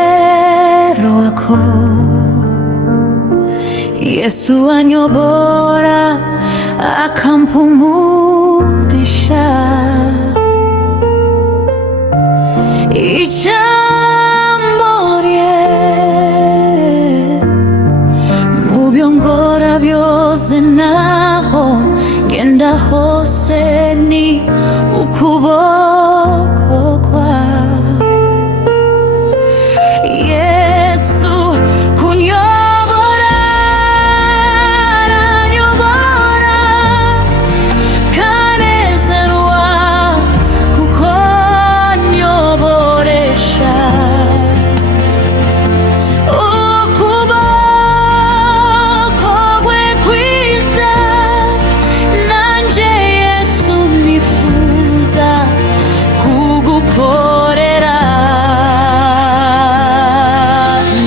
ndanezerwa ko Yesu anyobora akampumurisha. Ijambo rye mu byo ngora byose, naho ngenda hose ni ukuboko kwawe. Yesu kunyobora, aranyobora, kanezerwa kuko anyoboresha. Ukuboko kwe kwiza, nanje Yesu nifuza kugukorera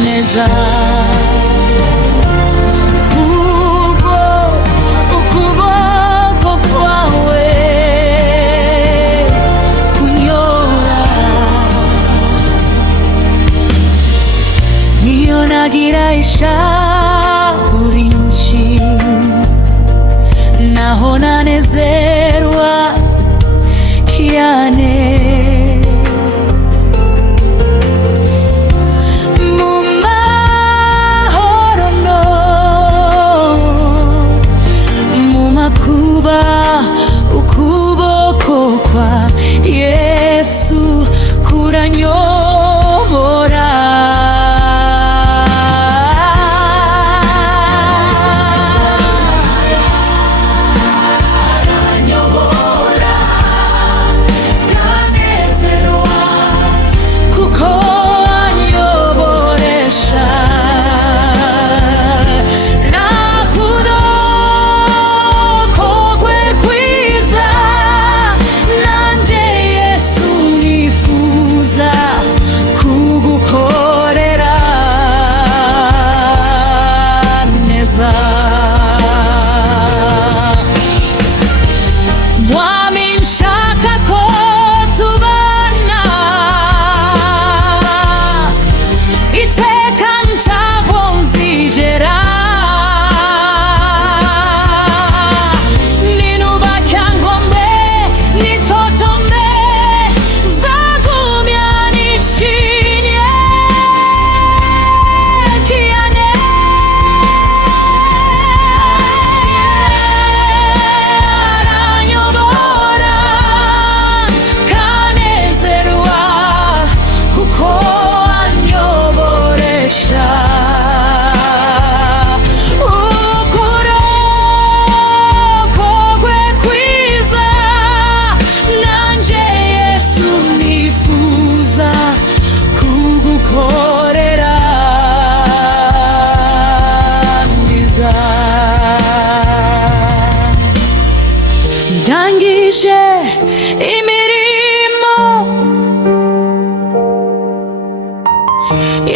neza. Ukuboko kwawe kunyobora, niyo nagira ishavu ryinshi, naho nanezerwa cyane. Mu mahoro no mu makuba, ukuboko kwa Yesu kuranyobora. Ndangije imirimo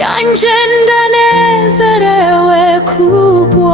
yanje, ndanezerewe kubwo